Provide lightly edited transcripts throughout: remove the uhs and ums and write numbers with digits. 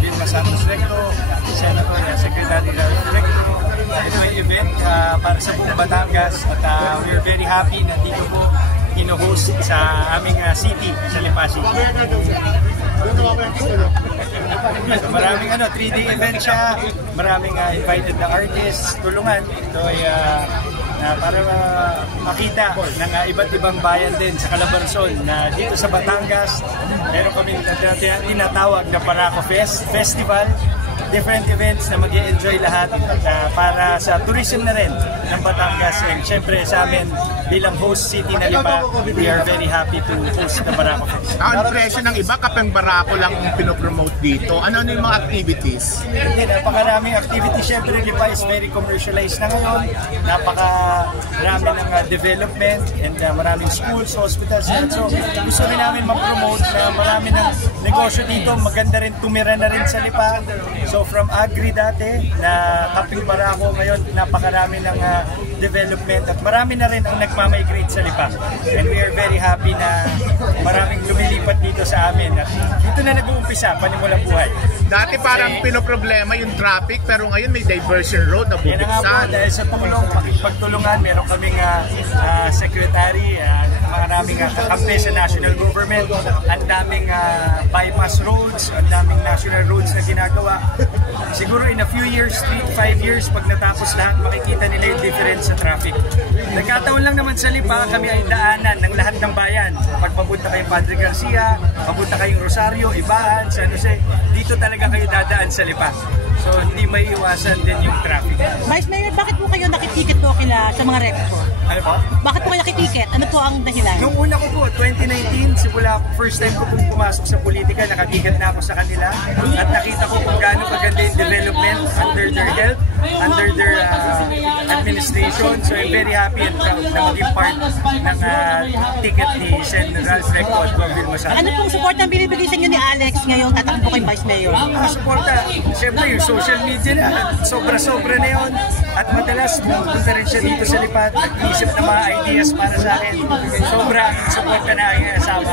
Vilma Santos Recto, Senator Secretary Ralph Recto. Ito ay event para sa buong Batangas at we're very happy na dito po ino-host sa aming city, sa Lipa City. So, maraming 3-day event siya, maraming invited na artists, tulungan. Ito ay para makita ng iba't ibang bayan din sa Calabarzon na dito sa Batangas meron kami tinatawag na Barako Festival, different events na mag-i-enjoy lahat para sa tourism na rin ng Batangas, and syempre sa amin bilang host city na Lipa, we are very happy to host the Barako Festival. Ang impression ng iba kapag Barako lang pinopromote dito, ano yung mga activities? Hindi, napakaraming activities. Syempre Lipa is very commercialized na ngayon, napakarami ng development and maraming schools, hospitals, and so gusto rin namin ma-promote na marami ng negosyo dito, maganda rin tumira na rin sa Lipa. So from agri dati na Kaping Barako, ngayon napakarami ng development at marami na rin ang nagmamigrate sa Lipa, and we are very happy na maraming lumilipat dito sa amin at dito na nag-uumpisa panimulang buhay. Dati parang pinoproblema yung traffic, pero ngayon may diversion road na bubuksan. Yan nga po, dahil sa tulong, pagtulungan, meron kaming secretary, maraming kakampi sa national government, ang daming bypass roads, ang daming national roads na ginagawa. Siguro in a few years, 3 to 5 years, pag natapos lahat, makikita nila yung difference sa traffic. Nagkataon lang naman sa Lipa, kami ay daanan ng lahat ng bayan. Pag papunta kayong Padre Garcia, papunta kayong Rosario, Ibaan, San Jose, dito talaga kayo dadaan sa Lipa. So hindi may iwasan din yung traffic. Vice Mayor, bakit po kayo nakitiket po sa mga rep po? Ano po? Bakit po kayo nakitiket? Ano po ang dahilan? Yung una ko po, 2019, simula first time ko pong pumasok sa politika, nakatiket na ako sa kanila at nakita ko kung gaano kaganda yung development under their help, under their administration. So I'm very happy and proud na maging part ng ticket ni Sen. Ralph Recto at Vilma Santos. Ano pong support ang binibigay sa inyo ni Alex ngayong tatakbo kay Vice Mayor? Suporta, siyempre yung social media na, sobra-sobra na yun. At madalas, pumunta rin siya dito sa Lipa, nag-iisip ng mga ideas para sa akin. Sobra support ka na aking asawa.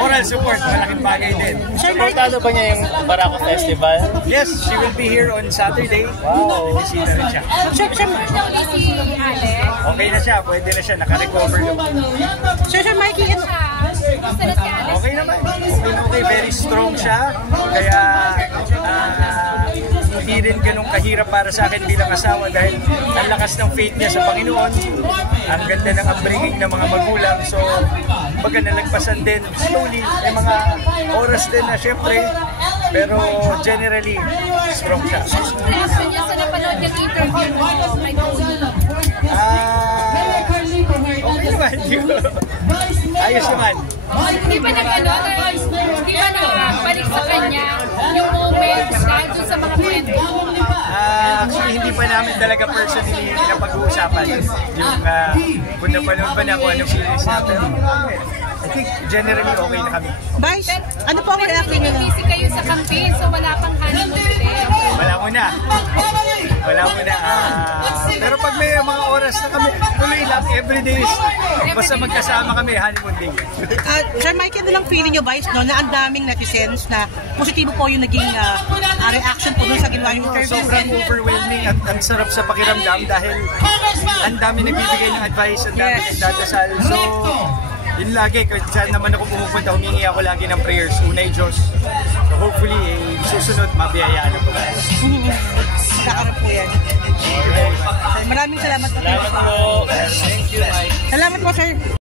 Moral support, malaking bagay din. Supportado ba niya yung Barako Festival? Yes, she will be here on Saturday. Wow. Bisita rin siya. Okay na siya, pwede na siya, naka-recover naman. Sir Mikey, okay naman. Okay, very strong siya. Kaya hindi rin ganun kahirap para sa akin bilang asawa dahil ang lakas ng faith niya sa Panginoon, ang ganda ng upbringing ng mga magulang. So baga nalagpasan din slowly, may mga oras din na syempre, pero generally strong siya. Reaction niya sa napanood yung interview mo kay Tony? Okay naman. Ayos naman. Di ba nagbalik sa kanya yung moments dahil dun sa mga kwento? Actually, hindi pa namin talaga personally na pag-uusapan yung kung napanood pa na kung anong feelings natin. I think generally okay na kami. Vice, ano po ang reaction niyo? Busy kayo sa campaign, so wala pang honeymoon din. Wala muna. Pero pag may mga oras na kami, tuloy lang, everyday, basta magkasama kami, honeymoon day. Sir Mike, ano lang feeling nyo, Vice, no, na ang daming netizens na positibo po yung naging reaction po doon sa ginawa yung interview? Sobrang overwhelming at ang sarap sa pakiramdam dahil ang dami nagbibigay ng advice, ang dami nagdadasal. So, yun lagi, kahit saan naman ako pumupunta, humingi ako lagi ng prayers, unay Diyos. So hopefully, susunod, mabiyayaan ako. Kakaroon po yan. Maraming salamat po. Salamat po. Thank you, Mike. Salamat po, sir.